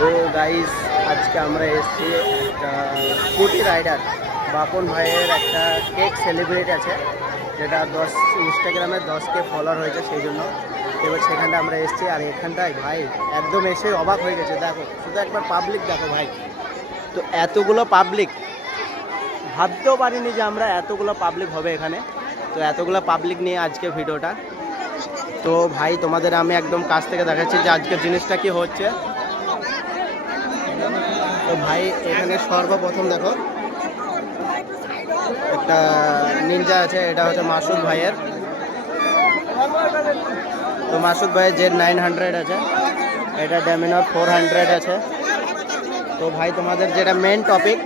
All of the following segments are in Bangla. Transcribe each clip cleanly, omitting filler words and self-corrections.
তো গাইস আজকে আমরা এসেছি একটা স্কুটি রাইডার বাপন ভাইয়ের একটা কেক সেলিব্রেট আছে, যেটা ইনস্টাগ্রামে 10K ফলোয়ার হয়েছে, সেই জন্য এবার সেখানটা আমরা এসেছি। আর এখানটায় ভাই একদম এসে অবাক হয়ে গেছে, দেখো শুধু একবার পাবলিক দেখো ভাই। তো এতগুলো পাবলিক ভাবতেও পারিনি যে আমরা এতগুলো পাবলিক হবে এখানে। তো এতগুলো পাবলিক নিয়ে আজকে ভিডিওটা। তো ভাই তোমাদের আমি একদম কাছ থেকে দেখাচ্ছি যে আজকের জিনিসটা কি হচ্ছে। তো ভাই এখানে সর্বপ্রথম দেখো একটা নিনজা আছে, এটা হচ্ছে মাসুদ ভাইয়ের। তো মাসুদ ভাইয়ের জেড 900 আছে, এটা ড্যামিনার 400 আছে। তো ভাই তোমাদের যেটা মেন টপিক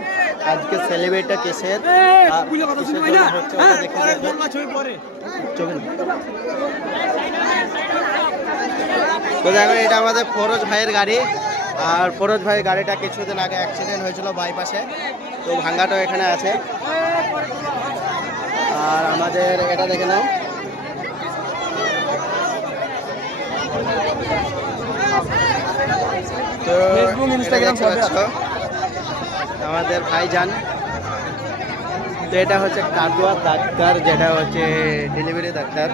আজকে সেলিব্রেটটা কিসের হচ্ছে ওটা দেখে তো দেখো এটা আমাদের ফরোজ ভাইয়ের গাড়ি। আর ফরোজ ভাইয়ের গাড়িটা কিছুদিন আগে অ্যাক্সিডেন্ট হয়েছিল বাইপাসে, তো ভাঙ্গাটাও এখানে আছে। আর আমাদের এটা দেখে নাও, তো ফেসবুক ইনস্টাগ্রাম আমাদের ভাইজান। তো এটা হচ্ছে কাদুয়া ডাক্তার, যেটা হচ্ছে ডেলিভারি ডাক্তার।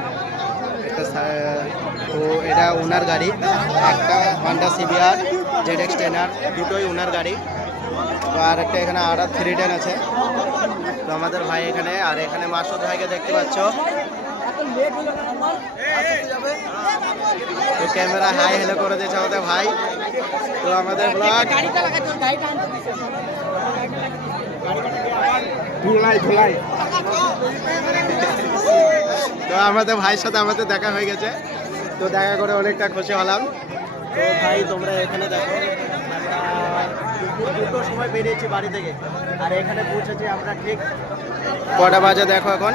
তো এটা ওনার গাড়ি, একটা হন্ডা সিবিআর ZX 10R, দুটোই ওনার গাড়ি। তো আর একটা এখানে আর 310 আছে। তো আমাদের ভাই এখানে, আর এখানে মাসুদ ভাইকে দেখতে পাচ্ছ। তো ক্যামেরা হাই হ্যালো করে দিয়েছে আমাদের ভাই। তো আমাদের ব্লগ তো আমাদের ভাইয়ের সাথে আমাদের দেখা হয়ে গেছে, তো দেখা করে অনেকটা খুশি হলাম। তো ভাই তোমরা এখানে দেখো, আমরা দুটোর সময় বেরিয়েছি বাড়ি থেকে, আর এখানে পৌঁছেছি আমরা ঠিক কটা বাজে দেখো এখন